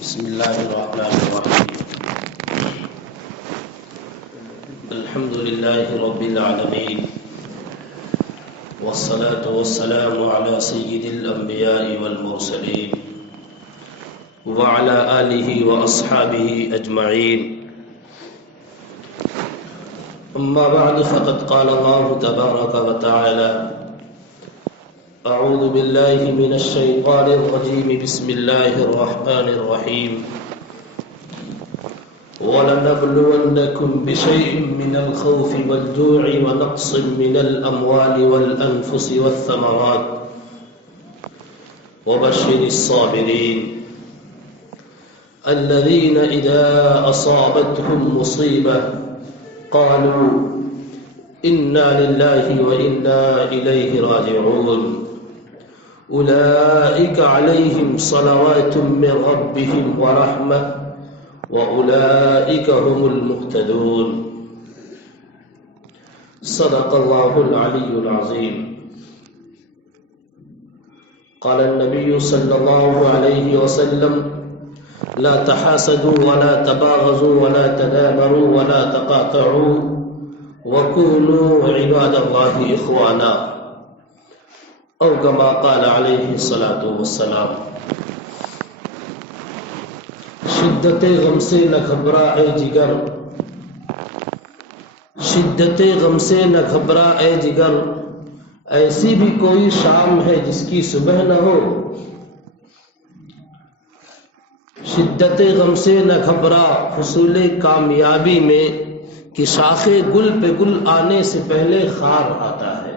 بسم الله الرحمن الرحيم. الحمد لله رب العالمين، والصلاة والسلام على سيد الأنبياء والمرسلين وعلى آله وأصحابه أجمعين. أما بعد، فقد قال الله تبارك وتعالى: أعوذ بالله من الشيطان الرجيم. بسم الله الرحمن الرحيم. وَلَنَبْلُوَنَّكُمْ بِشَيْءٍ مِّنَ الْخَوْفِ وَالْجُوعِ وَنَقْصٍ مِّنَ الْأَمْوَالِ وَالْأَنفُسِ وَالثَّمَرَاتِ وَبَشِّرِ الصَّابِرِينَ الَّذِينَ إِذَا أَصَابَتْهُمْ مُصِيبَةٌ قَالُوا إِنَّا لِلَّهِ وَإِنَّا إِلَيْهِ رَاجِعُونَ أُولَئِكَ عَلَيْهِمْ صَلَوَاتٌ مِّن رَّبِّهِمْ وَرَحْمَةٌ وَأُولَئِكَ هُمُ الْمُهْتَدُونَ. صدق الله العلي العظيم. قال النبي صلى الله عليه وسلم: لا تحاسدوا ولا تباغضوا ولا تدابروا ولا تقاطعوا وكونوا عباد الله إخوانا، او كما قال عليه الصلاة والسلام. شدت غم سے نہ گھبرا اے جگر، شدت غم سے نہ گھبرا اے جگر، ایسی بھی کوئی شام ہے جس کی صبح نہ ہو. شدت غم سے نہ گھبرا حصول کامیابی میں کہ شاخ گل پہ گل آنے سے پہلے خار آتا ہے.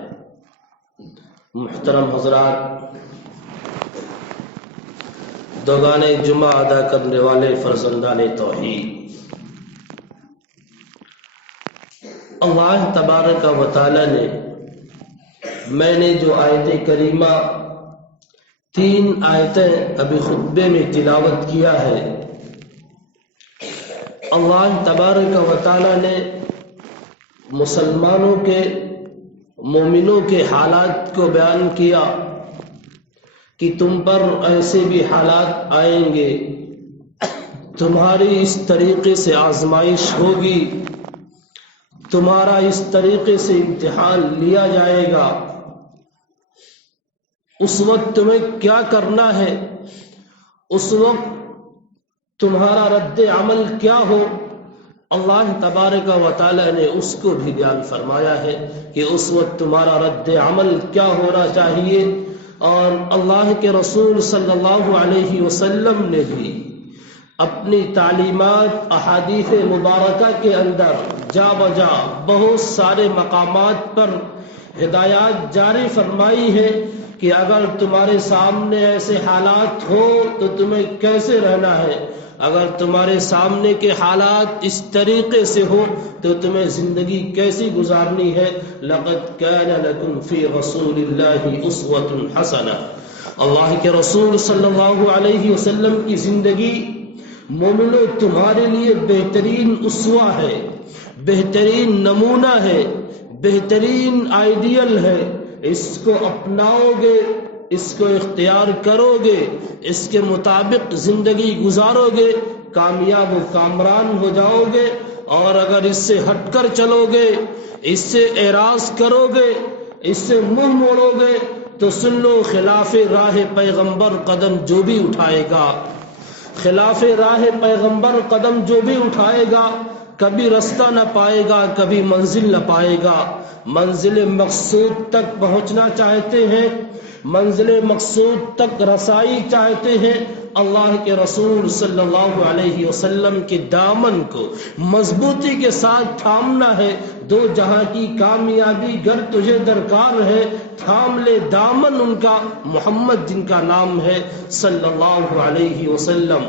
محترم حضرات، دوگانے جمعہ ادا کرنے والے فرزندان توحید، اللہ تبارک و تعالی نے میں نے جو آیت کریمہ 3 آیتیں ابھی خطبے میں تلاوت کیا ہے، اللہ تبارک و تعالی نے مسلمانوں کے، مومنوں کے حالات کو بیان کیا کہ تم پر ایسے بھی حالات آئیں گے، تمہاری اس طریقے سے آزمائش ہوگی، تمہارا اس طریقے سے امتحان لیا جائے گا. اس وقت تمہیں کیا کرنا ہے، اس وقت تمہارا رد عمل کیا ہو، اللہ تبارک و تعالی نے اس کو بھی بیان فرمایا ہے کہ اس وقت تمہارا رد عمل کیا ہونا چاہیے. اور اللہ کے رسول صلی اللہ علیہ وسلم نے بھی اپنی تعلیمات احادیث مبارکہ کے اندر جا بجا بہت سارے مقامات پر ہدایات جاری فرمائی ہے کہ اگر تمہارے سامنے ایسے حالات ہو تو تمہیں کیسے رہنا ہے، اگر تمہارے سامنے کے حالات اس طریقے سے ہو تو تمہیں زندگی کیسی گزارنی ہے. لقد كان لكم في رسول الله اسوة حسنہ. اللہ کے رسول صلی اللہ علیہ وسلم کی زندگی مومنوں تمہارے لیے بہترین اسوہ ہے، بہترین نمونہ ہے، بہترین آئیڈیل ہے. اس کو اپناؤ گے، اس کو اختیار کرو گے، اس کے مطابق زندگی گزارو گے، کامیاب و کامران ہو جاؤ گے. اور اگر اس سے ہٹ کر چلو گے، اس سے اعراض کرو گے، اس سے منہ موڑو گے تو سن لو، خلاف راہ پیغمبر قدم جو بھی اٹھائے گا، خلاف راہ پیغمبر قدم جو بھی اٹھائے گا کبھی رستہ نہ پائے گا، کبھی منزل نہ پائے گا. منزل مقصود تک پہنچنا چاہتے ہیں، منزل مقصود تک رسائی چاہتے ہیں، اللہ کے رسول صلی اللہ علیہ وسلم کے دامن کو مضبوطی کے ساتھ تھامنا ہے. 2 جہاں کی کامیابی گر تجھے درکار ہے، تھام لے دامن ان کا، محمد جن کا نام ہے صلی اللہ علیہ وسلم.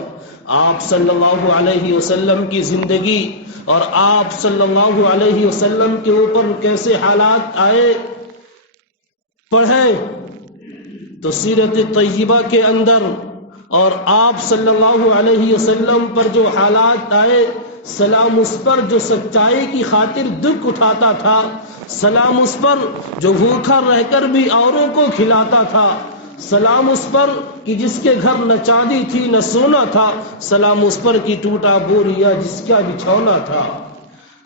آپ صلی اللہ علیہ وسلم کی زندگی اور آپ صلی اللہ علیہ وسلم کے اوپر کیسے حالات آئے پڑھیں تو سیرت طیبہ کے اندر، اور آپ صلی اللہ علیہ وسلم پر جو حالات آئے، سلام اس پر جو سچائی کی خاطر دکھ اٹھاتا تھا، سلام اس پر جو بھوکا رہ کر بھی اوروں کو کھلاتا تھا، سلام اس پر کہ جس کے گھر نہ چاندی تھی نہ سونا تھا، سلام اس پر کہ ٹوٹا بوریا جس کا بچھونا تھا،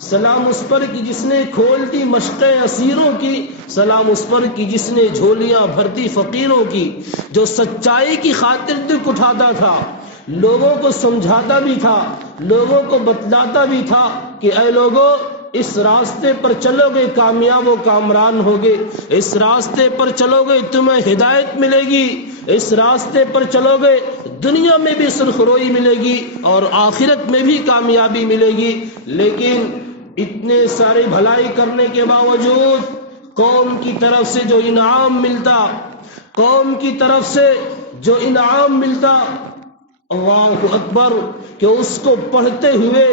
سلام اس پر کہ جس نے کھول دی مشقیں اسیروں کی، سلام اس پر کہ جس نے جھولیاں بھرتی فقیروں کی، جو سچائی کی خاطر دل اٹھاتا تھا، لوگوں کو سمجھاتا بھی تھا، لوگوں کو بتلاتا بھی تھا کہ اے لوگوں اس راستے پر چلو گے کامیاب و کامران ہوگے، اس راستے پر چلو گے تمہیں ہدایت ملے گی، اس راستے پر چلو گے دنیا میں بھی سرخروئی ملے گی اور آخرت میں بھی کامیابی ملے گی۔ لیکن اتنے سارے بھلائی کرنے کے باوجود قوم کی طرف سے جو انعام ملتا، قوم کی طرف سے جو انعام ملتا، اللہ اکبر، کہ اس کو پڑھتے ہوئے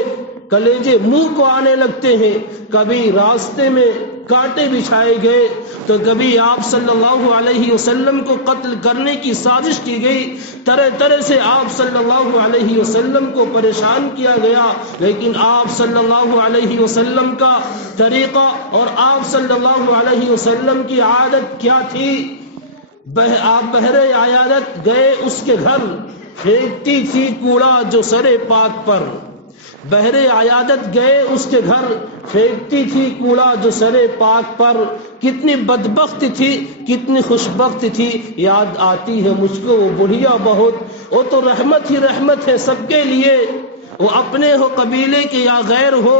کلیجے منہ کو آنے لگتے ہیں۔ کبھی راستے میں کانٹے بچھائے گئے تو کبھی آپ صلی اللہ علیہ وسلم کو قتل کرنے کی سازش کی گئی، طرح طرح سے آپ صلی اللہ علیہ وسلم کو پریشان کیا گیا، لیکن آپ صلی اللہ علیہ وسلم کا طریقہ اور آپ صلی اللہ علیہ وسلم کی عادت کیا تھی؟ آپ بحر عیادت گئے، اس کے گھر پھینکتی تھی کوڑا جو سرے پاک پر، بحر عیادت گئے اس کے گھر پھینکتی تھی کوڑا جو سرے پاک پر، کتنی بدبخت تھی، کتنی خوشبخت تھی۔ یاد آتی ہے مجھ کو وہ بڑھیا بہت، وہ تو رحمت ہی رحمت ہے سب کے لیے، وہ اپنے ہو قبیلے کے یا غیر ہو،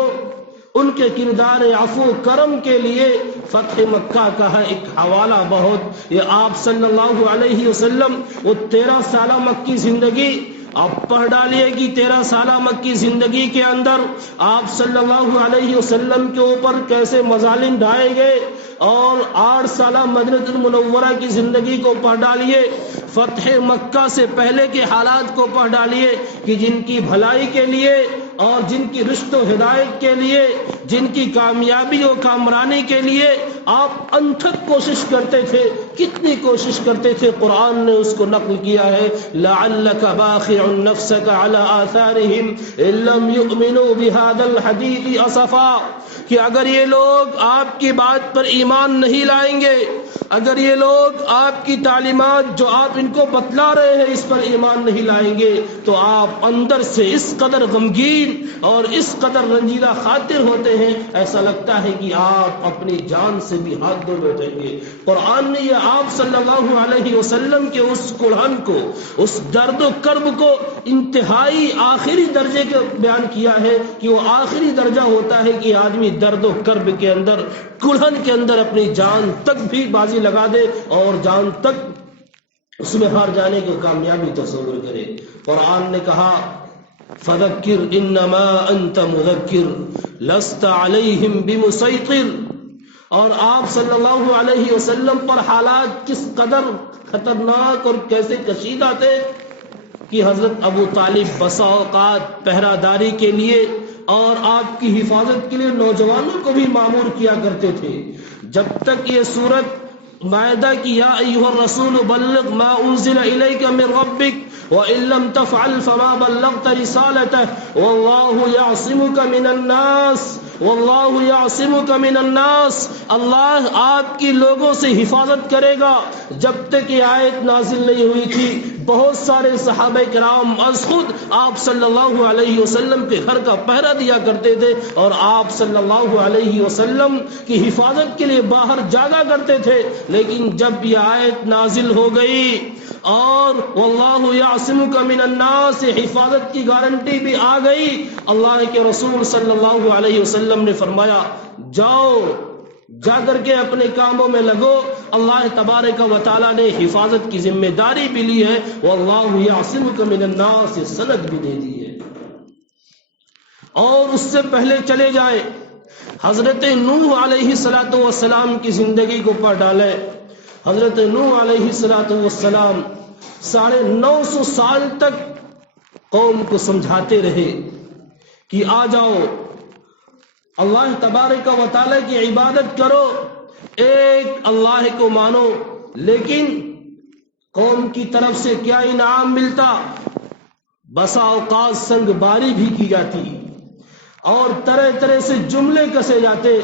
ان کے کردار عفو کرم کے لیے فتح مکہ کا ہے ایک حوالہ بہت۔ یہ آپ صلی اللہ علیہ وسلم وہ 13 سالہ مکی زندگی آپ پڑھ ڈالیے کہ 13 سالہ مکی زندگی کے اندر آپ صلی اللہ علیہ وسلم کے اوپر کیسے مظالم ڈھائے گئے، اور 8 سالہ مدینہ المنورہ کی زندگی کو پڑھ ڈالیے، فتح مکہ سے پہلے کے حالات کو پڑھ ڈالیے کہ جن کی بھلائی کے لیے اور جن کی رشد و ہدایت کے لیے، جن کی کامیابی و کامرانی کے لیے آپ انتھک کوشش کرتے تھے، کتنی کوشش کرتے تھے۔ قرآن نے اس کو نقل کیا ہے، لعلک باخع نفسک علی آثارہم ان لم یؤمنوا بہذا الحدیث اسفا، کہ اگر یہ لوگ آپ کی بات پر ایمان نہیں لائیں گے، اگر یہ لوگ آپ کی تعلیمات جو آپ ان کو بتلا رہے ہیں اس پر ایمان نہیں لائیں گے، تو آپ اندر سے اس قدر غمگین اور اس قدر رنجیدہ خاطر ہوتے ہیں، ایسا لگتا ہے کہ آپ اپنی جان سے بھی ہاتھ دھو بیٹھیں گے۔ قرآن نے یہ آپ صلی اللہ علیہ وسلم کے اس کڑھن کو، اس درد و کرب کو انتہائی آخری درجے کے بیان کیا ہے کہ وہ آخری درجہ ہوتا ہے کہ آدمی درد و کرب کے اندر، کڑھن کے اندر اپنی جان تک بھی بازی لگا دے اور جان تک اس میں ہار جانے کی کامیابی تصور کرے۔ قرآن نے کہا فذکر انما انت مذکر لست علیہم بمسیطر، اور آپ صلی اللہ علیہ وسلم پر حالات کس قدر خطرناک اور کیسے کشیدہ تھے کہ حضرت ابو طالب بسا اوقات پہرہ داری کے لیے اور آپ کی حفاظت کے لیے نوجوانوں کو بھی مامور کیا کرتے تھے۔ جب تک یہ سورت مائدہ کی یا ایھا الرسول بلغ ما انزل الیک من ربک وان لم تفعل فما بلغت رسالته واللہ یعصمک من الناس واللہ یعصمک من الناس، اللہ آپ کی لوگوں سے حفاظت کرے گا۔ جب تک یہ آیت نازل نہیں ہوئی تھی بہت سارے صحابہ کرام از خود آپ صلی اللہ علیہ وسلم کے گھر کا پہرہ دیا کرتے تھے اور آپ صلی اللہ علیہ وسلم کی حفاظت کے لیے باہر جاگا کرتے تھے، لیکن جب یہ آیت نازل ہو گئی اور واللہ یعصمک من الناس، حفاظت کی گارنٹی بھی آ گئی، اللہ کے رسول صلی اللہ علیہ وسلم نے فرمایا جاؤ، جا کر کے اپنے کاموں میں لگو، اللہ تبارک و تعالیٰ نے حفاظت کی ذمہ داری بھی لی ہے، واللہ یعصمک من الناس سند بھی دے دی ہے۔ اور اس سے پہلے چلے جائے حضرت نوح علیہ السلام کی زندگی کو پڑھ ڈالے۔ حضرت نوح علیہ السلام 950 سال تک قوم کو سمجھاتے رہے کہ آ جاؤ اللہ تبارک و تعالیٰ کی عبادت کرو، ایک اللہ کو مانو، لیکن قوم کی طرف سے کیا انعام ملتا؟ بسا اوقات سنگ باری بھی کی جاتی اور طرح طرح سے جملے کسے جاتے،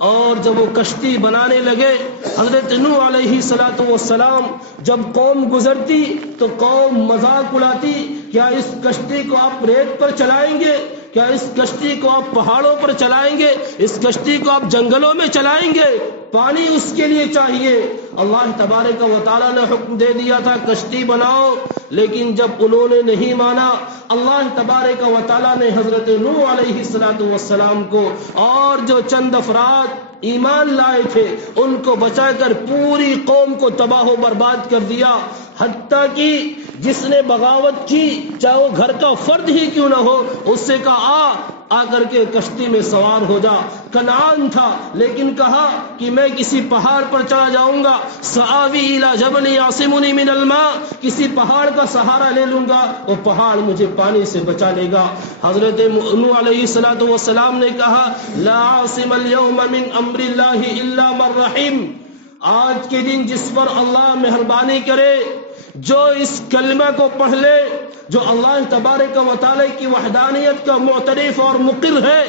اور جب وہ کشتی بنانے لگے، حضرت نوح علیہ السلام جب قوم گزرتی تو قوم مذاق اڑاتی، کیا اس کشتی کو آپ ریت پر چلائیں گے؟ کیا اس کشتی کو آپ پہاڑوں پر چلائیں گے؟ اس کشتی کو آپ جنگلوں میں چلائیں گے؟ پانی اس کے لیے چاہیے۔ اللہ تبارک و تعالیٰ نے حکم دے دیا تھا کشتی بناؤ، لیکن جب انہوں نے نہیں مانا، اللہ تبارک و تعالیٰ نے حضرت نوح علیہ السلام کو اور جو چند افراد ایمان لائے تھے ان کو بچا کر پوری قوم کو تباہ و برباد کر دیا۔ حتیٰ کہ جس نے بغاوت کی، چاہے وہ گھر کا فرد ہی کیوں نہ ہو، اس سے کہا آ کر کے کشتی میں سوار ہو جا۔ کنعان تھا لیکن کہا کہ میں کسی پہاڑ پر چلا جاؤں گا، سآوی الی جبل یعصمنی من الماء، کسی پہاڑ کا سہارا لے لوں گا، وہ پہاڑ مجھے پانی سے بچا لے گا۔ حضرت نوح علیہ السلام نے کہا لا عاصم اليوم من امر اللہ الا من رحم، آج کے دن جس پر اللہ مہربانی کرے، جو اس کلمہ کو پڑھ لے، جو اللہ تبارک و تعالی کی وحدانیت کا معترف اور مقر ہے،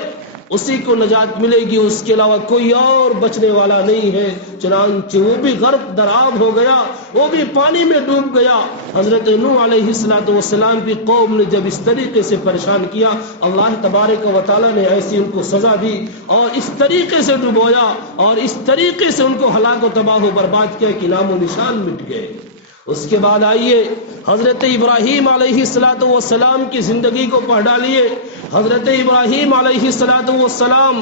اسی کو نجات ملے گی، اس کے علاوہ کوئی اور بچنے والا نہیں ہے۔ چنانچہ وہ بھی غرق درآب ہو گیا، وہ بھی پانی میں ڈوب گیا۔ حضرت نوح علیہ السلام کی قوم نے جب اس طریقے سے پریشان کیا، اللہ تبارک و تعالیٰ نے ایسی ان کو سزا دی اور اس طریقے سے ڈبویا اور اس طریقے سے ان کو ہلاک و تباہ و برباد کیا کہ نام و نشان مٹ گئے۔ اس کے بعد آئیے حضرت ابراہیم علیہ السلام کی زندگی کو پڑھ ڈالیے۔ حضرت ابراہیم علیہ السلام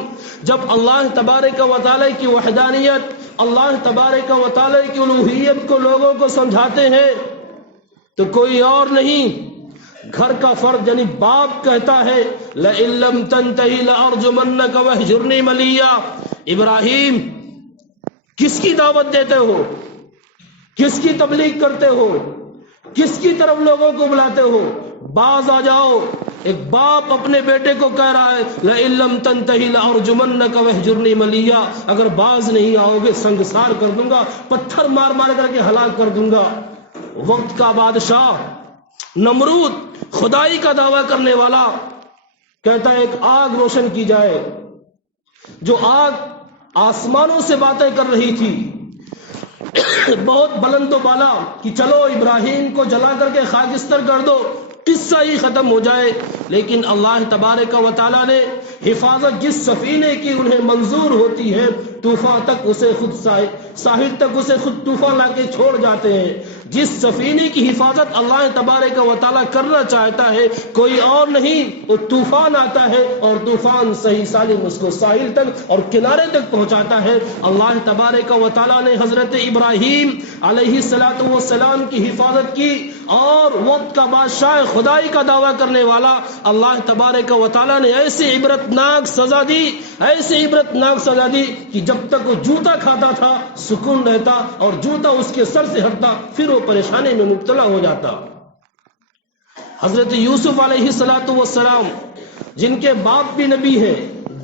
جب اللہ تبارک و تعالی کی وحدانیت، اللہ تبارک و تعالی کی الوہیت کو لوگوں کو سمجھاتے ہیں تو کوئی اور نہیں، گھر کا فرد یعنی باپ کہتا ہے لئن لم تنتہی لأرجمنک وہجرنی ملیا۔ ابراہیم کس کی دعوت دیتے ہو؟ کس کی تبلیغ کرتے ہو؟ کس کی طرف لوگوں کو بلاتے ہو؟ باز آ جاؤ۔ ایک باپ اپنے بیٹے کو کہہ رہا ہے لئن لم تنتہی لأرجمنک وہجرنی ملیا، اگر باز نہیں آؤ گے سنگسار کر دوں گا، پتھر مار مار کر کے ہلاک کر دوں گا۔ وقت کا بادشاہ نمرود، خدائی کا دعویٰ کرنے والا، کہتا ہے ایک آگ روشن کی جائے، جو آگ آسمانوں سے باتیں کر رہی تھی، بہت بلند و بالا، کہ چلو ابراہیم کو جلا کر کے خاکستر کر دو، قصہ ہی ختم ہو جائے۔ لیکن اللہ تبارک و تعالیٰ نے حفاظت جس سفینے کی انہیں منظور ہوتی ہے، طوفان تک اسے خود ساحل تک اسے خود طوفان لا کے چھوڑ جاتے ہیں۔ جس سفینے کی حفاظت اللہ تبارک و تعالیٰ کرنا چاہتا ہے کوئی اور نہیں، وہ طوفان آتا ہے اور طوفان صحیح سالم اس کو ساحل تک اور کنارے تک پہنچاتا ہے۔ اللہ تبارک و تعالیٰ نے حضرت ابراہیم علیہ السلام کی حفاظت کی، اور وقت کا بادشاہ خدائی کا دعویٰ کرنے والا اللہ تبارک و تعالیٰ نے ایسی عبرتناک سزا دی، ایسی عبرتناک سزا دی کہ جب تک وہ جوتا کھاتا تھا سکون رہتا، اور جوتا اس کے سر سے ہٹتا پھر وہ پریشانی میں مبتلا ہو جاتا۔ حضرت یوسف علیہ السلام جن کے باپ بھی نبی ہے،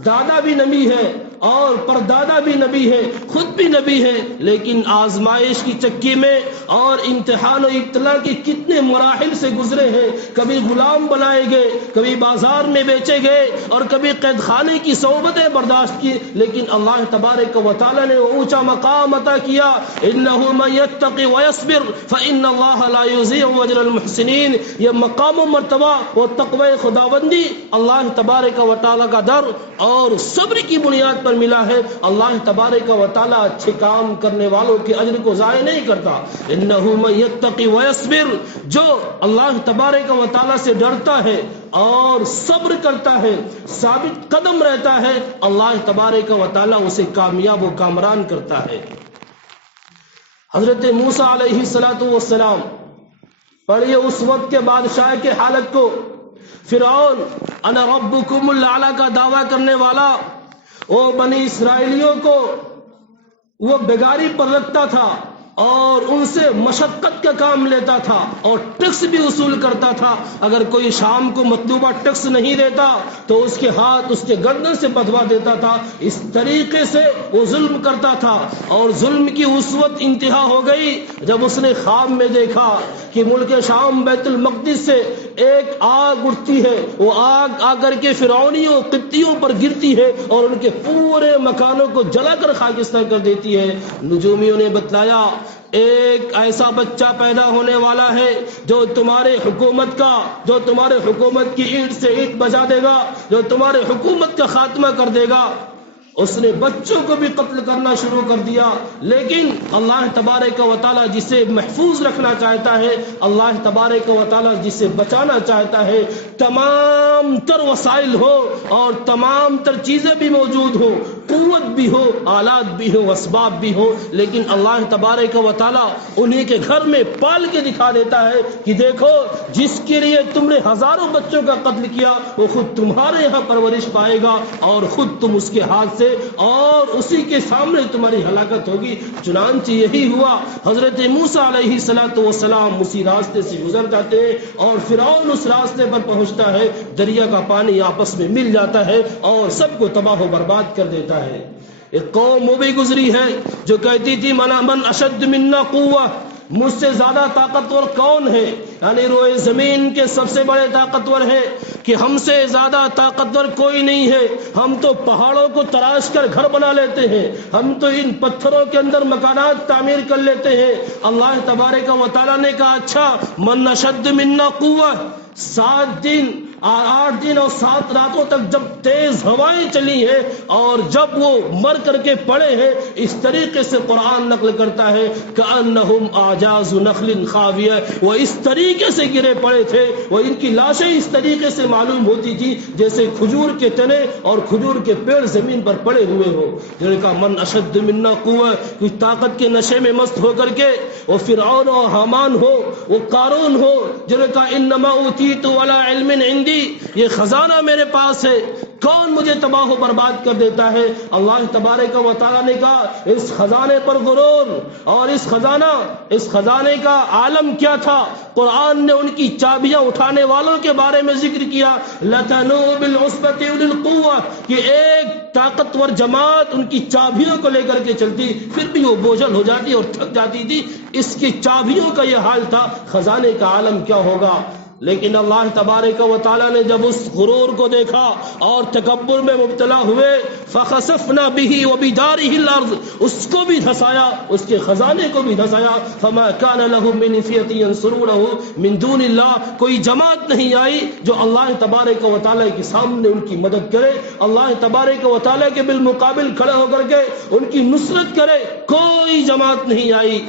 دادا بھی نبی ہے اور پردادا بھی نبی ہے، خود بھی نبی ہے، لیکن آزمائش کی چکی میں اور امتحان و ابتلا کے کتنے مراحل سے گزرے ہیں۔ کبھی غلام بنائے گئے، کبھی بازار میں بیچے گئے، اور کبھی قید خانے کی صحبتیں برداشت کی، لیکن اللہ تبارک و تعالی نے وہ اونچا مقام عطا کیا، انہ من یتقی ویصبر فإن اللہ لا یضیع اجر المحسنین۔ یہ مقام و مرتبہ وہ تقوی خداوندی، اللہ تبارک و تعالی کا در اور صبر کی بنیاد پر ملا ہے۔ اللہ تبارک و تعالی اچھے کام کرنے والوں کے اجر کو ضائع نہیں کرتا۔ انہ من یتقی ویصبر، جو اللہ تبارک و تعالی سے ڈرتا ہے اور صبر کرتا ہے، ثابت قدم رہتا ہے، اللہ تبارک و تعالی اسے کامیاب و کامران کرتا ہے۔ حضرت موسیٰ علیہ السلام پڑھیے اس وقت کے بادشاہ کے حالت کو۔ فرعون انا ربکم الاعلی کا دعویٰ کرنے والا، وہ بنی اسرائیلیوں کو وہ بیگاری پر رکھتا تھا، اور ان سے مشقت کا کام لیتا تھا اور ٹیکس بھی وصول کرتا تھا. اگر کوئی شام کو مطلوبہ ٹیکس نہیں دیتا تو اس کے ہاتھ اس کے گردن سے بندھوا دیتا تھا. اس طریقے سے وہ ظلم کرتا تھا. اور ظلم کی اس وقت انتہا ہو گئی جب اس نے خواب میں دیکھا کہ ملک شام بیت المقدس سے ایک آگ اٹھتی ہے. وہ آگ آ کر کے فرعونیوں قبطیوں پر گرتی ہے اور ان کے پورے مکانوں کو جلا کر خاکستر کر دیتی ہے. نجومیوں نے بتلایا ایک ایسا بچہ پیدا ہونے والا ہے جو تمہارے حکومت کی اینٹ سے اینٹ بجا دے گا، جو تمہارے حکومت کا خاتمہ کر دے گا. اس نے بچوں کو بھی قتل کرنا شروع کر دیا. لیکن اللہ تبارک و تعالی جسے محفوظ رکھنا چاہتا ہے، اللہ تبارک و تعالی جسے بچانا چاہتا ہے، تمام تر وسائل ہو اور تمام تر چیزیں بھی موجود ہو، قوت بھی ہو، آلات بھی ہو، اسباب بھی ہو، لیکن اللہ تبارک و تعالی انہی کے گھر میں پال کے دکھا دیتا ہے کہ دیکھو جس کے لیے تم نے ہزاروں بچوں کا قتل کیا وہ خود تمہارے یہاں پرورش پائے گا اور خود تم اس کے ہاتھ سے اور اسی کے سامنے تمہاری ہلاکت ہوگی. چنانچہ یہی ہوا. حضرت موسیٰ علیہ السلام اسی راستے سے گزر جاتے ہیں اور فرعون اس راستے پر پہنچتا ہے. دریا کا پانی آپس میں مل جاتا ہے اور سب کو تباہ و برباد کر دیتا ہے. ایک قوم وہ بھی گزری ہے جو کہتی تھی من اشد منا قوہ، مجھ سے زیادہ طاقتور کون ہے؟ یعنی روئے زمین کے سب سے بڑے طاقتور ہے کہ ہم سے زیادہ طاقتور کوئی نہیں ہے. ہم تو پہاڑوں کو تراش کر گھر بنا لیتے ہیں، ہم تو ان پتھروں کے اندر مکانات تعمیر کر لیتے ہیں. اللہ تبارک و تعالیٰ نے کہا اچھا من اشد منا قوہ. 7 دن اور 8 دن اور 7 راتوں تک جب تیز ہوائیں چلی ہیں اور جب وہ مر کر کے پڑے ہیں، اس طریقے سے قرآن نقل کرتا ہے کأنہم اعجاز نخل خاویہ، وہ اس طریقے سے گرے پڑے تھے، وہ ان کی لاشیں اس طریقے سے معلوم ہوتی تھی جیسے کھجور کے تنے اور کھجور کے پیڑ زمین پر پڑے ہوئے ہو. جنہوں نے کہا من اشد منا قوہ، کچھ طاقت کے نشے میں مست ہو کر کے وہ فرعون و حامان ہو، وہ قارون ہو، جنہوں نے کہا انما اوتیت علی علم عندی، یہ خزانہ میرے پاس ہے، کون مجھے تباہ و برباد کر دیتا ہے؟ اللہ تبارک و تعالیٰ نے کہا اس خزانے پر غرور. اور اس خزانے کا عالم کیا تھا؟ قرآن نے ان کی چابیاں اٹھانے والوں کے بارے میں ذکر کیا لَتَنُوءُ بِالْعُصْبَةِ أُولِي الْقُوَّةِ، کہ ایک طاقتور جماعت ان کی چابیوں کو لے کر کے چلتی پھر بھی وہ بوجھل ہو جاتی اور تھک جاتی تھی. اس کی چابیوں کا یہ حال تھا، خزانے کا عالم کیا ہوگا؟ لیکن اللہ تبارک و تعالیٰ نے جب اس غرور کو دیکھا اور تکبر میں مبتلا ہوئے فخسفنا به وبداره الارض، اس کو بھی دھسایا، اس کے خزانے کو بھی دھسایا. فما كان لهم من فئة ينصرونه من دون الله، کوئی جماعت نہیں آئی جو اللہ تبارک و تعالیٰ کے سامنے ان کی مدد کرے، اللہ تبارک و تعالیٰ کے بالمقابل کھڑے ہو کر کے ان کی نصرت کرے، کوئی جماعت نہیں آئی.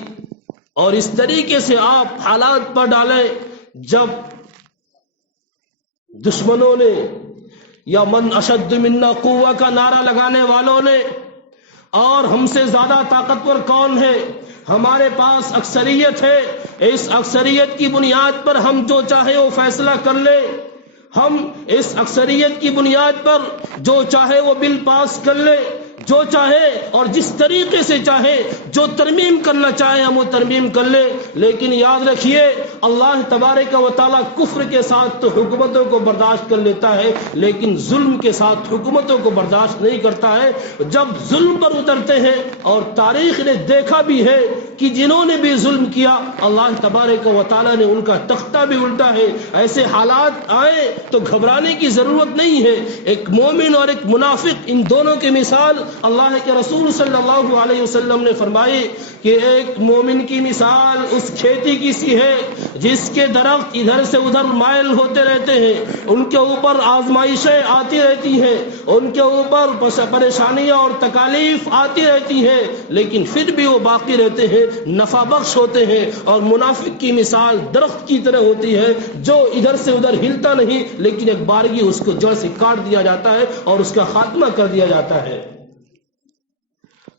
اور اس طریقے سے آپ حالات پر ڈالیں جب دشمنوں نے یا من اشد منا قوہ کا نعرہ لگانے والوں نے اور ہم سے زیادہ طاقتور کون ہے، ہمارے پاس اکثریت ہے، اس اکثریت کی بنیاد پر ہم جو چاہے وہ فیصلہ کر لیں، ہم اس اکثریت کی بنیاد پر جو چاہے وہ بل پاس کر لیں، جو چاہے اور جس طریقے سے چاہے، جو ترمیم کرنا چاہے ہم وہ ترمیم کر لیں. لیکن یاد رکھیے اللہ تبارک و تعالیٰ کفر کے ساتھ تو حکومتوں کو برداشت کر لیتا ہے لیکن ظلم کے ساتھ حکومتوں کو برداشت نہیں کرتا ہے. جب ظلم پر اترتے ہیں، اور تاریخ نے دیکھا بھی ہے کہ جنہوں نے بھی ظلم کیا اللہ تبارک و تعالیٰ نے ان کا تختہ بھی الٹا ہے. ایسے حالات آئے تو گھبرانے کی ضرورت نہیں ہے. ایک مومن اور ایک منافق، ان دونوں کی مثال اللہ کے رسول صلی اللہ علیہ وسلم نے فرمائی کہ ایک مومن کی مثال اس کھیتی کی سی ہے جس کے درخت ادھر سے ادھر مائل ہوتے رہتے ہیں، ان کے اوپر آزمائشیں آتی رہتی ہیں، ان کے اوپر پریشانیاں اور تکالیف آتی رہتی ہیں، لیکن پھر بھی وہ باقی رہتے ہیں، نفع بخش ہوتے ہیں. اور منافق کی مثال درخت کی طرح ہوتی ہے جو ادھر سے ادھر ہلتا نہیں لیکن ایک بارگی اس کو جڑ سے کاٹ دیا جاتا ہے اور اس کا خاتمہ کر دیا جاتا ہے.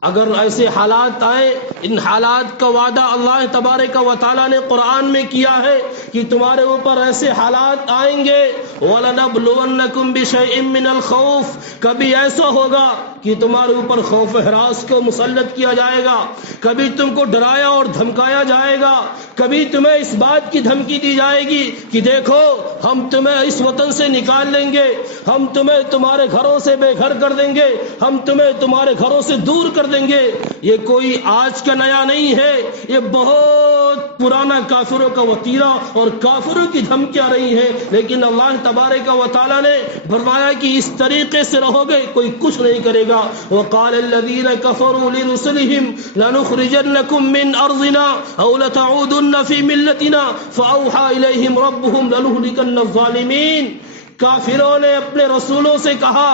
اگر ایسے حالات آئے، ان حالات کا وعدہ اللہ تبارک و تعالیٰ نے قرآن میں کیا ہے کہ تمہارے اوپر ایسے حالات آئیں گے. وَلَنَبْلُوَنَّكُمْ بِشَيْءٍ مِّنَ الْخَوْفِ، کبھی ایسا ہوگا کہ تمہارے اوپر خوف ہراس کو مسلط کیا جائے گا، کبھی تم کو ڈرایا اور دھمکایا جائے گا، کبھی تمہیں اس بات کی دھمکی دی جائے گی کہ دیکھو ہم تمہیں اس وطن سے نکال لیں گے، ہم تمہیں تمہارے گھروں سے بے گھر کر دیں گے، ہم تمہیں تمہارے گھروں سے دور کر دیں گے۔ یہ کوئی آج کا نیا نہیں ہے، یہ بہت پرانا کافروں کا وتیرہ اور کافروں کی دھمکیاں رہی ہیں، لیکن اللہ تبارک و تعالیٰ نے فرمایا کہ اس طریقے سے رہو گے کوئی کچھ نہیں کرے گا۔ وقال الذين كفروا لرسلهم لنخرجنكم من ارضنا او لتعودن في ملتنا فاوحى اليهم ربهم لنهلكن الظالمين۔ کافروں نے اپنے رسولوں سے کہا،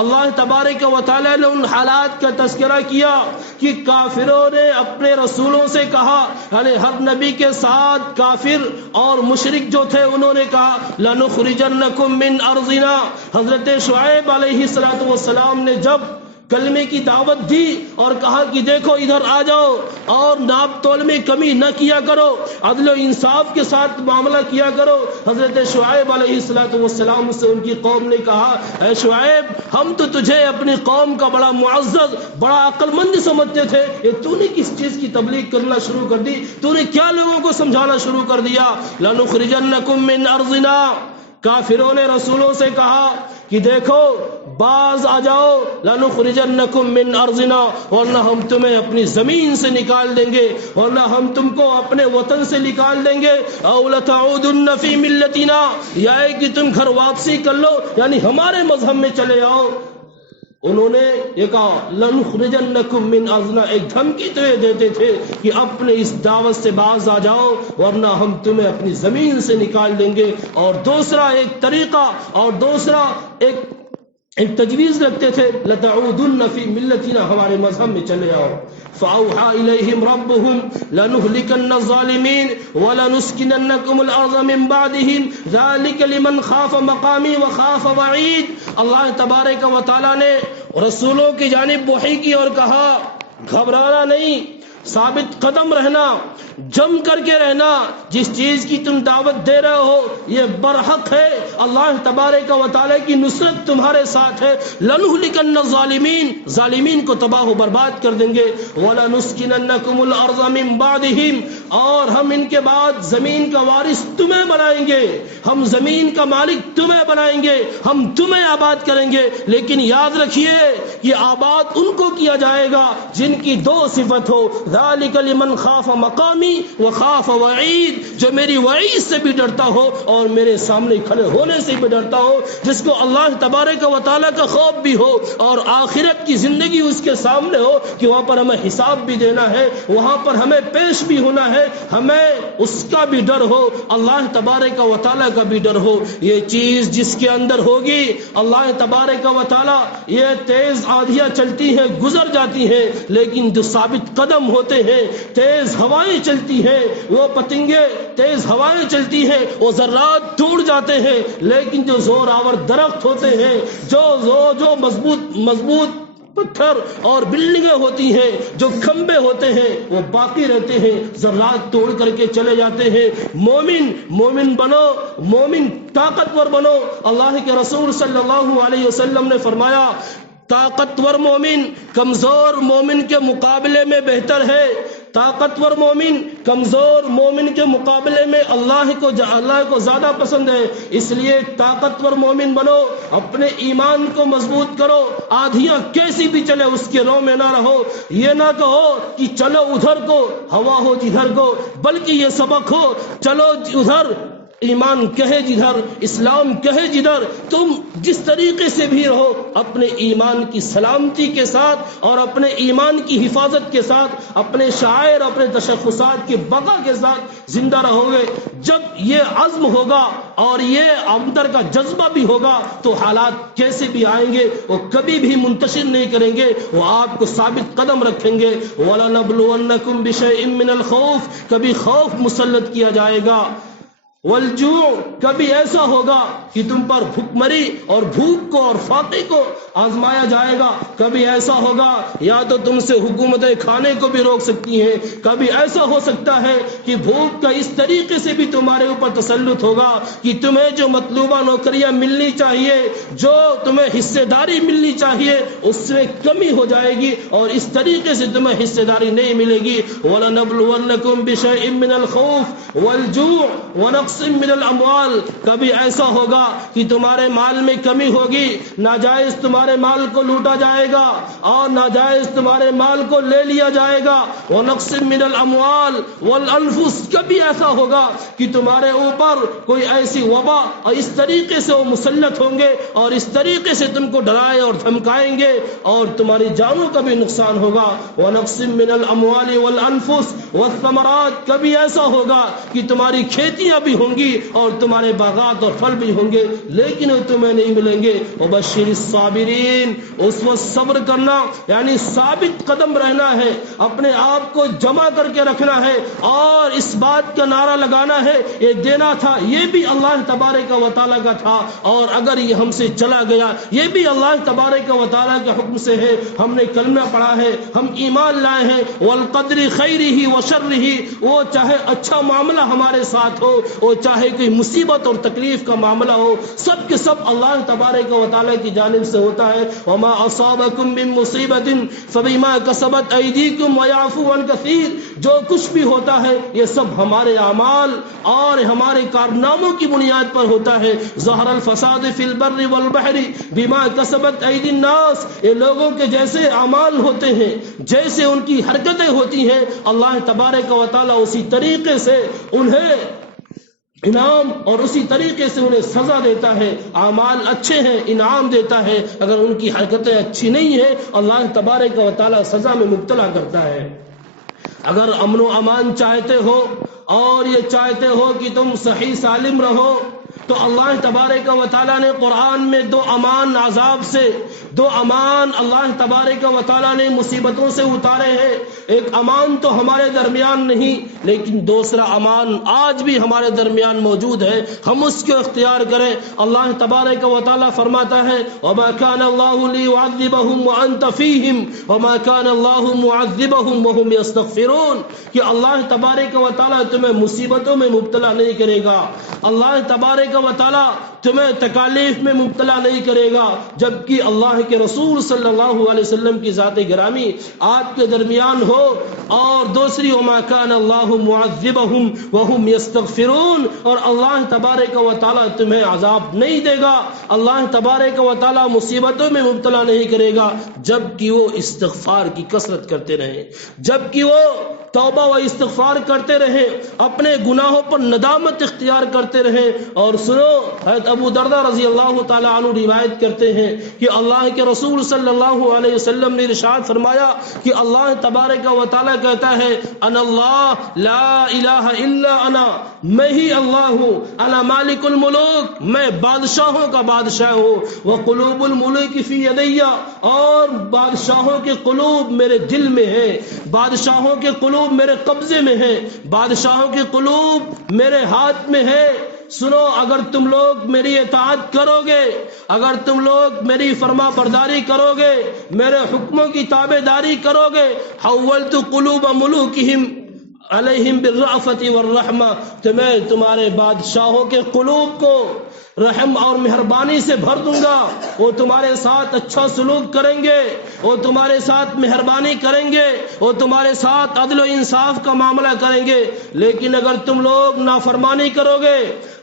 اللہ تبارک و تعالیٰ نے ان حالات کا تذکرہ کیا کہ کافروں نے اپنے رسولوں سے کہا، یعنی ہر نبی کے ساتھ کافر اور مشرک جو تھے انہوں نے کہا لَنُخْرِجَنَّكُم مِّنْ أَرْضِنَا۔ حضرت شعیب علیہ السلام نے جب کلمے کی دعوت دی اور کہا کہ دیکھو ادھر آ جاؤ اور ناپ تول میں کمی نہ کیا کرو، عدل و انصاف کے ساتھ معاملہ کیا کرو، حضرت شعیب علیہ السلام سے ان کی قوم نے کہا اے شعیب ہم تو تجھے اپنی قوم کا بڑا معزز بڑا عقل مند سمجھتے تھے، یہ تو نے کس چیز کی تبلیغ کرنا شروع کر دی، تو نے کیا لوگوں کو سمجھانا شروع کر دیا۔ لَنُخْرِجَنَّكُم مِّنْ أَرْضِنَا۔ کافروں نے رسولوں سے کہا کہ دیکھو باز آ جاؤ، لَنُخْرِجَنَّكُم مِّنْ أَرْضِنَا، ورنہ ہم تمہیں اپنی زمین سے نکال دیں گے، ورنہ ہم تم کو اپنے وطن سے نکال دیں گے، أَوْ لَتَعُودُنَّ فِي مِلَّتِنَا، یا ہے کہ تم گھر واپسی کر لو یعنی ہمارے مذہب میں چلے آؤ۔ انہوں نے یہ کہا لَنُخْرِجَنَّكُم مِّنْ أَرْضِنَا، ایک دھمکی تو یہ دیتے تھے کہ اپنے اس دعوت سے باز آ جاؤ ورنہ ہم تمہیں اپنی زمین سے نکال دیں گے۔ اور دوسرا ایک طریقہ اور دوسرا ایک تجویز رکھتے تھے لَتَعُودُنَّ فِي مِلَّتِنَا، ہمارے مذہب میں چلے آؤ۔ فَأَوْحَى إِلَيْهِمْ رَبُّهُمْ لَنُهْلِكَنَّ الظَّالِمِينَ وَلَنُسْكِنَنَّكُمُ الْأَرْضَ مِنْ بَعْدِهِمْ ذَلِكَ لِمَنْ خَافَ مَقَامِي وَخَافَ وَعِيدِ۔ اللہ تبارک و تعالیٰ نے رسولوں کی جانب وحی کی اور کہا گھبرانا نہیں، ثابت قدم رہنا، جم کر کے رہنا، جس چیز کی تم دعوت دے رہے ہو یہ برحق ہے، اللہ تبارک و تعالیٰ کی نصرت تمہارے ساتھ ہے۔ لَنُهْلِكَنَّ الظَّالِمِينَ، ظالمین کو تباہ و برباد کر دیں گے۔ وَلَنُسْكِنَنَّكُمُ الْأَرْضَ مِنْ بَعْدِهِمْ، اور ہم ان کے بعد زمین کا وارث تمہیں بنائیں گے، ہم زمین کا مالک تمہیں بنائیں گے، ہم تمہیں آباد کریں گے۔ لیکن یاد رکھیے یہ آباد ان کو کیا جائے گا جن کی دو صفت ہو، ذَلِكَ لِمَنْ خَافَ مَقَامِي وَخَافَ وَعِيدِ، جو میری وعید سے بھی ڈرتا ہو اور میرے سامنے کھڑے ہونے سے بھی ڈرتا ہو، جس کو اللہ تبارک و تعالیٰ کا خوف بھی ہو اور آخرت کی زندگی اس کے سامنے ہو کہ وہاں پر ہمیں حساب بھی دینا ہے، وہاں پر ہمیں پیش بھی ہونا ہے، ہمیں اس کا بھی ڈر ہو، اللہ تبارک و تعالیٰ کا بھی ڈر ہو۔ یہ چیز جس کے اندر ہوگی اللہ تبارک و تعالیٰ، یہ تیز آندھیاں چلتی ہیں گزر جاتی ہیں لیکن جو ثابت قدم ہوتے ہیں، تیز ہوائیں چلتی ہیں، وہ پتنگے تیز ہوائیں چلتی ہیں وہ ذرات ٹوٹ جاتے ہیں، لیکن جو زور آور درخت ہوتے ہیں، جو مضبوط پتھر اور بلڈنگیں ہوتی ہیں، جو کھمبے ہوتے ہیں وہ باقی رہتے ہیں، ذرات توڑ کر کے چلے جاتے ہیں۔ مومن بنو، مومن طاقتور بنو۔ اللہ کے رسول صلی اللہ علیہ وسلم نے فرمایا طاقتور مومن کمزور مومن کے مقابلے میں بہتر ہے، طاقتور مومن کمزور مومن کے مقابلے میں اللہ کو زیادہ پسند ہے۔ اس لیے طاقتور مومن بنو، اپنے ایمان کو مضبوط کرو، آدھیاں کیسی بھی چلے اس کے رو میں نہ رہو، یہ نہ کہو کہ چلو ادھر کو ہوا ہو جدھر کو، بلکہ یہ سبق ہو چلو ادھر، ایمان کہے جدھر، اسلام کہے جدھر، تم جس طریقے سے بھی رہو اپنے ایمان کی سلامتی کے ساتھ اور اپنے ایمان کی حفاظت کے ساتھ، اپنے شعائر اپنے تشخصات کی بقا کے ساتھ زندہ رہو گے۔ جب یہ عزم ہوگا اور یہ اندر کا جذبہ بھی ہوگا تو حالات کیسے بھی آئیں گے وہ کبھی بھی منتشر نہیں کریں گے، وہ آپ کو ثابت قدم رکھیں گے۔ وَلَنَبْلُوَنَّكُمْ بِشَيْءٍ مِّنَ الْخَوْفِ، کبھی خوف مسلط کیا جائے گا، والجوع، کبھی ایسا ہوگا کہ تم پر بھوکمری اور بھوک کو اور فاقے کو آزمایا جائے گا. کبھی ایسا ہوگا یا تو تم سے حکومتیں کھانے کو بھی روک سکتی ہیں، کبھی ایسا ہو سکتا ہے کہ بھوک کا اس طریقے سے بھی تمہارے اوپر تسلط ہوگا کہ تمہیں جو مطلوبہ نوکریاں ملنی چاہیے، جو تمہیں حصے داری ملنی چاہیے، اس سے کمی ہو جائے گی اور اس طریقے سے تمہیں حصے داری نہیں ملے گی. وَلَنَبْلُوَنَّكُمْ بِشَيْءٍ مِّنَ الْخَوْفِ وَالْجُوعِ وَنَقْصٍ مِّنَ الْأَمْوَالِ، کبھی ایسا ہوگا کہ تمہارے مال میں کمی ہوگی، ناجائز تمہارے مال کو لوٹا جائے گا اور ناجائز تمہارے مال کو لے لیا جائے گا. وَنَقْصٍ مِّنَ الْأَمْوَالِ وَالْأَنفُسِ، کبھی ایسا ہوگا کہ تمہارے اوپر کوئی ایسی وبا اور اس طریقے سے وہ مسلط ہوں گے اور اس طریقے سے تم کو ڈرائے اور دھمکائیں گے اور تمہاری جانوں کا بھی نقصان ہوگا. وَنَقْصٍ مِّنَ الْأَمْوَالِ وَالْأَنفُسِ وَالثَّمَرَاتِ، کبھی ایسا ہوگا کہ تمہاری کھیتیاں بھی ہوں گی اور تمہارے باغات اور پھل بھی ہوں گے لیکن وہ تمہیں نہیں ملیں گے. وَبَشِّرِ الصَّابِرِينَ، اس وقت صبر کرنا یعنی ثابت قدم رہنا ہے، اپنے آپ کو جمع کر کے رکھنا ہے اور اس بات کا نعرہ لگانا ہے یہ دینا تھا، یہ بھی اللہ تبارک و تعالیٰ کا تھا اور اگر یہ ہم سے چلا گیا یہ بھی اللہ تبارک و تعالیٰ کے حکم سے ہے. ہم نے کلمہ پڑھا ہے، ہم ایمان لائے ہیں. والقدر خیرہ وشرہ، وہ چاہے اچھا معاملہ ہمارے ساتھ ہو، وہ چاہے کوئی مصیبت اور تکلیف کا معاملہ ہو، سب کے سب اللہ تبارک و تعالیٰ کی جانب سے ہوتا ہے. وما اصابکم من مصیبت فبما کسبت ایدیکم ویعفو عن کثیر، جو کچھ بھی ہوتا ہے یہ سب ہمارے اعمال اور ہمارے کارناموں کی بنیاد پر ہوتا ہے. ظہر الفساد فی البر والبحر بما کسبت ایدی الناس، یہ لوگوں کے جیسے اعمال ہوتے ہیں، جیسے ان کی حرکتیں ہوتی ہیں، اللہ تبارک و تعالیٰ اسی طریقے سے انہیں انعام اور اسی طریقے سے انہیں سزا دیتا ہے. اعمال اچھے ہیں انعام دیتا ہے، اگر ان کی حرکتیں اچھی نہیں ہیں اللہ تبارک و تعالیٰ سزا میں مبتلا کرتا ہے. اگر امن و امان چاہتے ہو اور یہ چاہتے ہو کہ تم صحیح سالم رہو تو اللہ تبارک و تعالیٰ نے قرآن میں دو امان عذاب سے، دو امان اللہ تبارک و تعالیٰ نے مصیبتوں سے اتارے ہیں. ایک امان تو ہمارے درمیان نہیں لیکن دوسرا امان آج بھی ہمارے درمیان موجود ہے، ہم اس کو اختیار کریں. اللہ تبارک و تعالیٰ فرماتا ہے وما كان الله ليعذبهم وانت فيهم وما كان الله معذبهم وهم يستغفرون، کہ اللہ تبارک و تعالیٰ تمہیں مصیبتوں میں مبتلا نہیں کرے گا، اللہ تبارک و تعالیٰ تمہیں تکالیف میں مبتلا نہیں کرے گا جبکہ اللہ کے رسول صلی اللہ علیہ وسلم کی ذات گرامی آپ کے درمیان ہو. اور دوسری وما كان الله معذبهم وهم يستغفرون، اور اللہ تبارک و تعالیٰ تمہیں عذاب نہیں دے گا، اللہ تبارک و تعالیٰ مصیبتوں میں مبتلا نہیں کرے گا جبکہ وہ استغفار کی کثرت کرتے رہیں، جبکہ وہ توبہ و استغفار کرتے رہیں، اپنے گناہوں پر ندامت اختیار کرتے رہیں. اور سنو، حضرت ابو درداء رضی اللہ تعالیٰ عنہ روایت کرتے ہیں کہ اللہ کے رسول صلی اللہ علیہ وسلم نے ارشاد فرمایا کہ اللہ تبارک و تعالیٰ کہتا ہے انا اللہ لا الہ الا انا، میں ہی اللہ ہوں. انا مالک الملوک، میں بادشاہوں کا بادشاہ ہوں. وقلوب الملوک فی یدی، اور بادشاہوں کے قلوب میرے دل میں ہے، بادشاہوں کے قلوب میرے قبضے میں ہے، بادشاہوں کے قلوب میرے ہاتھ میں ہے. سنو، اگر تم لوگ میری اطاعت کرو گے، اگر تم لوگ میری فرما برداری کرو گے، میرے حکموں کی تابع داری کرو گے، حولت قلوب ملوکہم علیہم بالرأفت والرحمہ، تو میں تمہارے بادشاہوں کے قلوب کو رحم اور مہربانی سے بھر دوں گا. وہ تمہارے ساتھ اچھا سلوک کریں گے، وہ تمہارے ساتھ مہربانی کریں گے، وہ تمہارے ساتھ عدل و انصاف کا معاملہ کریں گے. لیکن اگر تم لوگ نافرمانی کرو گے،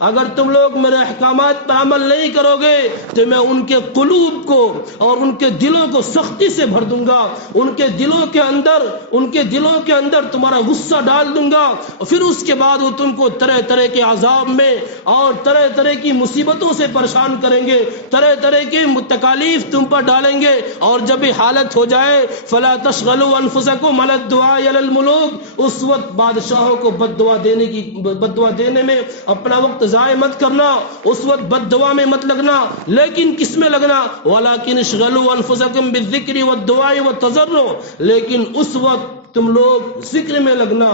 اگر تم لوگ میرے احکامات پر عمل نہیں کرو گے تو میں ان کے قلوب کو اور ان کے دلوں کو سختی سے بھر دوں گا، ان کے دلوں کے اندر تمہارا غصہ ڈال دوں گا، اور پھر اس کے بعد وہ تم کو طرح طرح کے عذاب میں اور طرح طرح کی مصیبتوں سے پریشان کریں گے، طرح طرح کی تکالیف تم پر ڈالیں گے. اور جب یہ حالت ہو جائے فلا تشغلوا انفسکم علی الدعاء علی الملوک، اس وقت بادشاہوں کو بد دعا دینے میں اپنا وقت ضائع مت کرنا، اس وقت بد دعا میں مت لگنا. لیکن کس میں لگنا؟ ولکن اشغلوا انفسکم بالذکر والدعاء والتضرع، لیکن اس وقت تم لوگ ذکر میں لگنا،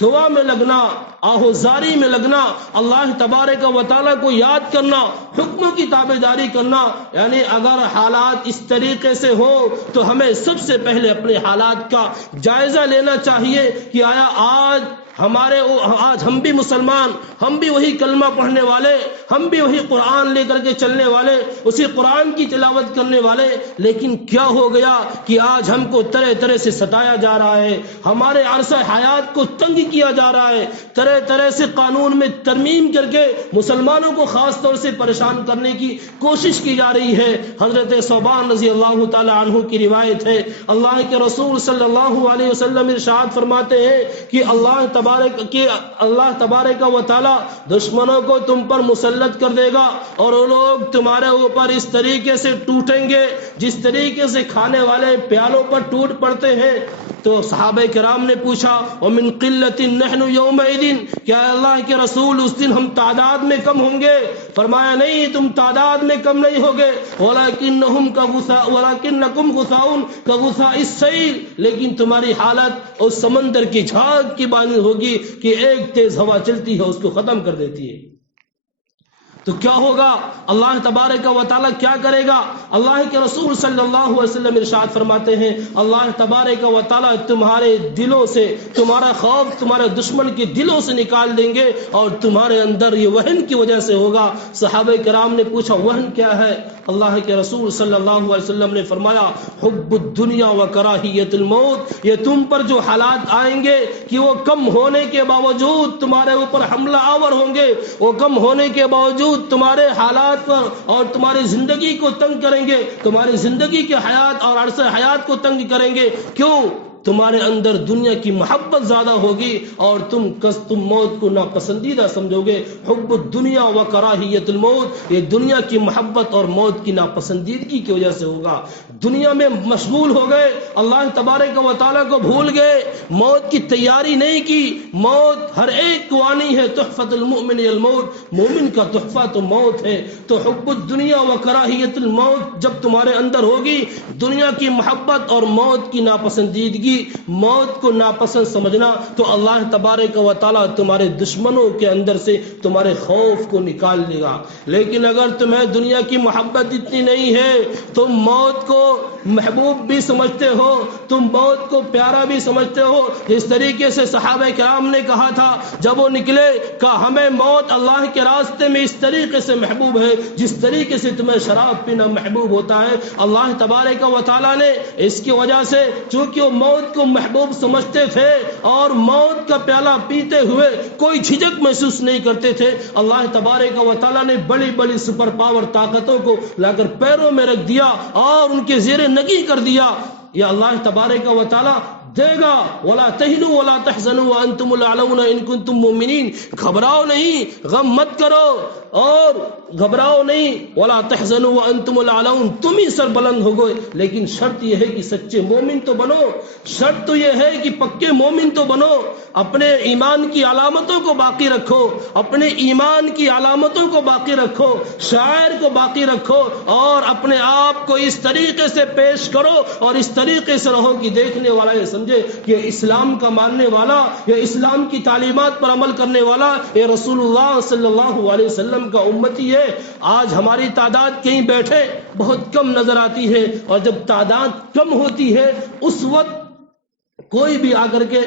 دعا میں لگنا، آہوزاری میں لگنا، اللہ تبارک و تعالیٰ کو یاد کرنا، حکموں کی تابعداری کرنا. یعنی اگر حالات اس طریقے سے ہو تو ہمیں سب سے پہلے اپنے حالات کا جائزہ لینا چاہیے کہ آیا آج ہم بھی مسلمان، ہم بھی وہی کلمہ پڑھنے والے، ہم بھی وہی قرآن لے کر کے چلنے والے، اسی قرآن کی تلاوت کرنے والے، لیکن کیا ہو گیا کہ آج ہم کو طرح طرح سے ستایا جا رہا ہے، ہمارے عرصہ حیات کو تنگ کیا جا رہا ہے، طرح طرح سے قانون میں ترمیم کر کے مسلمانوں کو خاص طور سے پریشان کرنے کی کوشش کی جا رہی ہے. حضرت ثوبان رضی اللہ تعالی عنہ کی روایت ہے، اللہ کے رسول صلی اللہ علیہ وسلم ارشاد فرماتے ہیں کہ اللہ تبارک و تعالی دشمنوں کو تم پر مسلط کر دے گا اور وہ لوگ تمہارے اوپر اس طریقے سے ٹوٹیں گے جس طریقے سے کھانے والے پیالوں پر ٹوٹ پڑتے ہیں. تو صحابہ کرام نے پوچھا ومن قلت نحن یومئذ، کیا اللہ کے رسول اس دن ہم تعداد میں کم ہوں گے؟ فرمایا نہیں، تم تعداد میں کم نہیں ہوگے، ولکنکم غثاء کغثاء السیل، لیکن تمہاری حالت اس سمندر کی جھاگ کی مانند ہوگی کہ ایک تیز ہوا چلتی ہے اس کو ختم کر دیتی ہے. تو کیا ہوگا؟ اللہ تبارک و تعالیٰ کیا کرے گا؟ اللہ کے رسول صلی اللہ علیہ وسلم ارشاد فرماتے ہیں اللہ تبارک و تعالیٰ تمہارے دلوں سے تمہارا خوف تمہارے دشمن کے دلوں سے نکال دیں گے اور تمہارے اندر یہ وہن کی وجہ سے ہوگا. صحابہ کرام نے پوچھا وہن کیا ہے؟ اللہ کے رسول صلی اللہ علیہ وسلم نے فرمایا حب الدنیا و کراہیت الموت، یہ تم پر جو حالات آئیں گے کہ وہ کم ہونے کے باوجود تمہارے اوپر حملہ آور ہوں گے، وہ کم ہونے کے باوجود تمہارے حالات پر اور تمہاری زندگی کو تنگ کریں گے، تمہاری زندگی کے حیات اور عرصہ حیات کو تنگ کریں گے. کیوں؟ تمہارے اندر دنیا کی محبت زیادہ ہوگی اور تم موت کو ناپسندیدہ سمجھو گے. حب الدنیا و کراہیت الموت، یہ دنیا کی محبت اور موت کی ناپسندیدگی کی وجہ سے ہوگا. دنیا میں مشغول ہو گئے، اللہ تبارک و تعالیٰ کو بھول گئے، موت کی تیاری نہیں کی. موت ہر ایک کو آنی ہے، تحفۃ المؤمن الموت، مومن کا تحفہ تو موت ہے. تو حب الدنیا و کراہیت الموت جب تمہارے اندر ہوگی، دنیا کی محبت اور موت کی ناپسندیدگی، موت کو ناپسند سمجھنا، تو اللہ تبارک و تعالیٰ تمہارے دشمنوں کے اندر سے تمہارے خوف کو نکال دے گا. لیکن اگر تمہیں دنیا کی محبت اتنی نہیں ہے، تم موت کو محبوب بھی سمجھتے ہو، تم موت کو پیارا بھی سمجھتے ہو، جس طریقے سے صحابہ کرام نے کہا تھا جب وہ نکلے کہ ہمیں موت اللہ کے راستے میں اس طریقے سے محبوب ہے جس طریقے سے تمہیں شراب پینا محبوب ہوتا ہے. اللہ تبارک و تعالیٰ نے اس کی وجہ سے چونکہ وہ موت کو محبوب سمجھتے تھے اور موت کا پیالہ پیتے ہوئے کوئی جھجک محسوس نہیں کرتے تھے، اللہ تبارک و تعالیٰ نے بڑی بڑی سپر پاور طاقتوں کو لا کر پیروں میں رکھ دیا اور ان کے زیر نگی کر دیا. یا اللہ تبارک و تعالیٰ دے گا ولا تہنوا ولا تحزنوا وانتم الاعلون ان کنتم مؤمنین، گھبراؤ نہیں، غم مت کرو اور گھبراؤ نہیں، ولا تحزنوا وانتم الاعلون، تم ہی سر بلند ہو گئے. لیکن شرط یہ ہے کہ سچے مومن تو بنو، شرط تو یہ ہے کہ پکے مومن تو بنو، اپنے ایمان کی علامتوں کو باقی رکھو، اپنے ایمان کی علامتوں کو باقی رکھو، شاعر کو باقی رکھو اور اپنے آپ کو اس طریقے سے پیش کرو اور اس طریقے سے رہو کہ دیکھنے والا یہ سمجھے کہ اسلام کا ماننے والا، یہ اسلام کی تعلیمات پر عمل کرنے والا، یہ رسول اللہ صلی اللہ علیہ وسلم کا امتی ہے. آج ہماری تعداد کہیں بیٹھے بہت کم نظر آتی ہے اور جب تعداد کم ہوتی ہے اس وقت کوئی بھی آ کر کے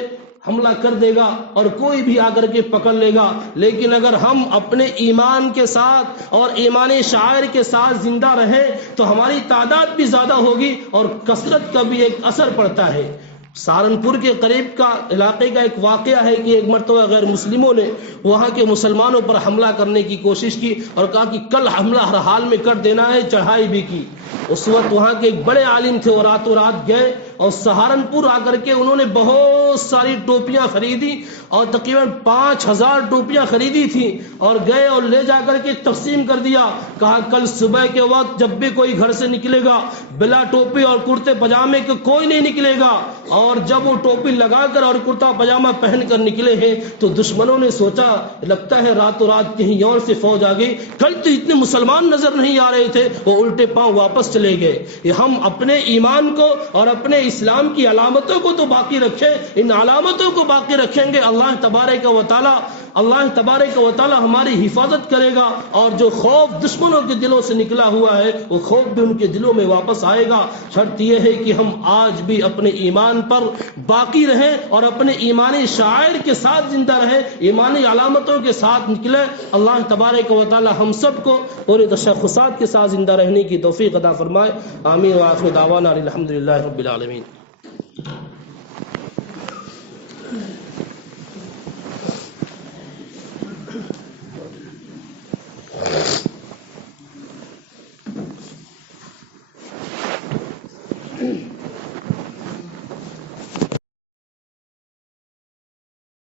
حملہ کر دے گا اور کوئی بھی آ کر کے پکڑ لے گا. لیکن اگر ہم اپنے ایمان کے ساتھ اور ایمان شاعر کے ساتھ زندہ رہیں تو ہماری تعداد بھی زیادہ ہوگی اور کثرت کا بھی ایک اثر پڑتا ہے. سہارنپور کے قریب کا علاقے کا ایک واقعہ ہے کہ ایک مرتبہ غیر مسلموں نے وہاں کے مسلمانوں پر حملہ کرنے کی کوشش کی اور کہا کہ کل حملہ ہر حال میں کر دینا ہے، چڑھائی بھی کی. اس وقت وہاں کے ایک بڑے عالم تھے، وہ راتوں رات گئے اور سہارنپور آ کر کے انہوں نے بہت ساری ٹوپیاں خریدی اور تقریباً 5000 ٹوپیاں خریدی تھی اور گئے اور لے جا کر کے تقسیم کر دیا. کہا کل صبح کے وقت جب بھی کوئی گھر سے نکلے گا بلا ٹوپی اور کرتے پجامے کے کوئی نہیں نکلے گا، اور جب وہ ٹوپی لگا کر اور کرتا پجامہ پہن کر نکلے ہیں تو دشمنوں نے سوچا لگتا ہے راتوں رات کہیں اور سے فوج آ گئی، کل تو اتنے مسلمان نظر نہیں آ رہے تھے، وہ الٹے پاؤں واپس چلے گئے. ہم اپنے ایمان کو اور اپنے اسلام کی علامتوں کو تو باقی رکھے، ان علامتوں کو باقی رکھیں گے اللہ تبارک و تعالی ہماری حفاظت کرے گا، اور جو خوف دشمنوں کے دلوں سے نکلا ہوا ہے وہ خوف بھی ان کے دلوں میں واپس آئے گا۔ شرط یہ ہے کہ ہم آج بھی اپنے ایمان پر باقی رہیں اور اپنے ایمانی شعائر کے ساتھ زندہ رہیں، ایمانی علامتوں کے ساتھ نکلیں۔ اللہ تبارک و تعالی ہم سب کو پورے تشخصات کے ساتھ زندہ رہنے کی توفیق عطا فرمائے۔ آمین وآخر دعوانا الحمدللہ رب العالمین۔